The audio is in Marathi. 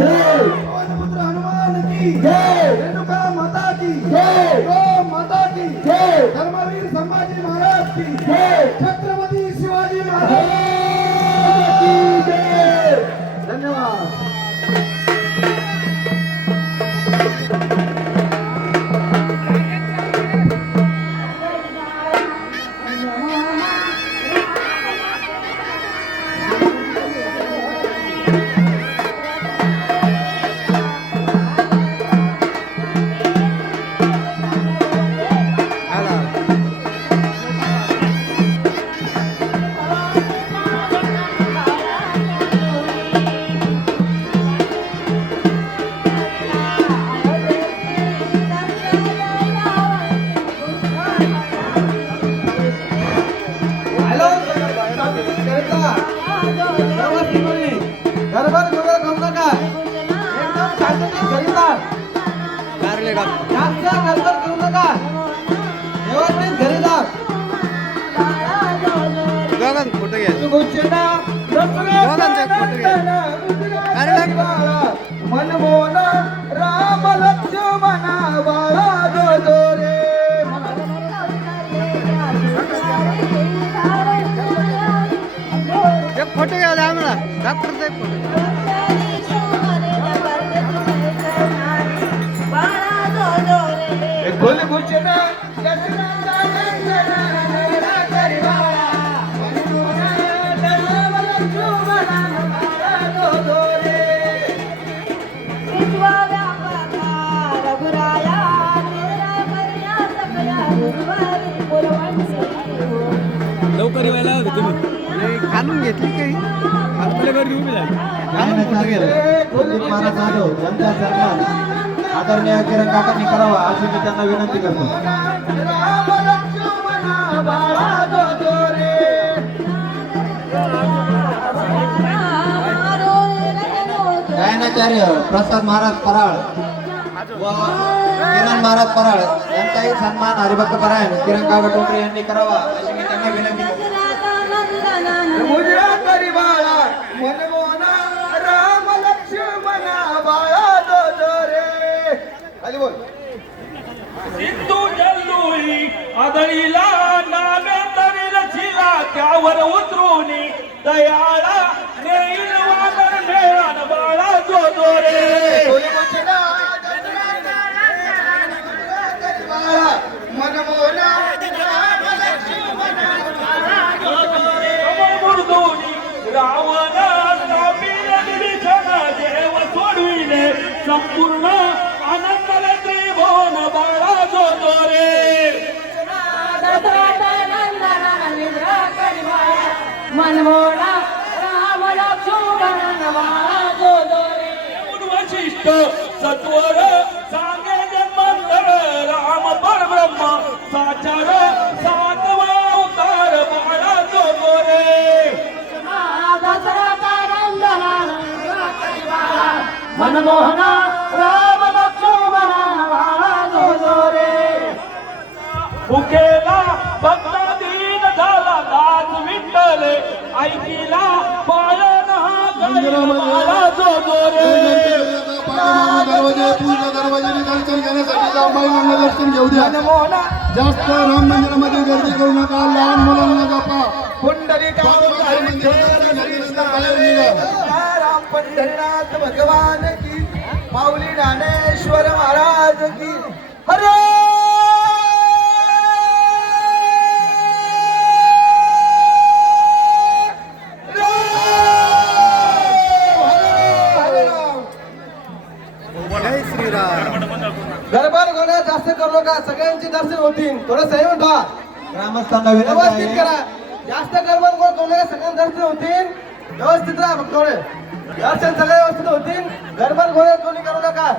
पुत्र हनुमान की जय रेणुका माता की जय माता की जय धर्मवीर संभाजी महाराज की जय छत्रपती शिवाजी महाराज गरबा गोगल करू नका एकदम शांततेत घरी जा जास्त गडबड करू नका व्यवस्थित घरी जा घ्या बोल गोष्टींना लवकर यायला हवे तुम्ही. घालून घेतली काही. महाराज जाधव यांचा सन्मान आदरणीय किरण काकांनी करावा अशी मी त्यांना विनंती करतो. गायनाचार्य प्रसाद महाराज पराळ व किरण महाराज पराळ यांचाही सन्मान हरिभक्त परायण किरण काका टोपरे यांनी करावा सिंधू जल्लोळी आदळीला नामे तरी रचिला त्यावर उतरून दयाळा नेईल वादळ मेळान बाळा जो जो रे कोणी रावण देव सोडविले संपूर्ण मनमोहना राम लक्ष्मण जो जो रे वशिष्ठ सत्वर सांगे जन्मांतर राम परब्रह्म साचार सातवा अवतार बाळा जो गोरे मनमोहना राम लक्ष्मण घेण्यासाठी जांबाई दर्शन घेऊ द्या. जास्त राम मंदिरामध्ये गर्दी करू नका. लहान मुलांना जपा. राम पंढरीनाथ भगवान की माऊली ज्ञानेश्वर महाराज की हरे श्रीराम. गडबड गोळ्या जास्त करू नका. सगळ्यांचे दर्शन होतील. थोडं संयम ठेवा. ग्रामस्थांना विनंती व्यवस्थित आहे. करा. जास्त गडबड गोळ करू नका. सगळ्यांचे दर्शन होतील. व्यवस्थित राहा फक्त थोडे. दर्शन सगळे व्यवस्थित होतील. गडबड गोळे कोणी करू नका.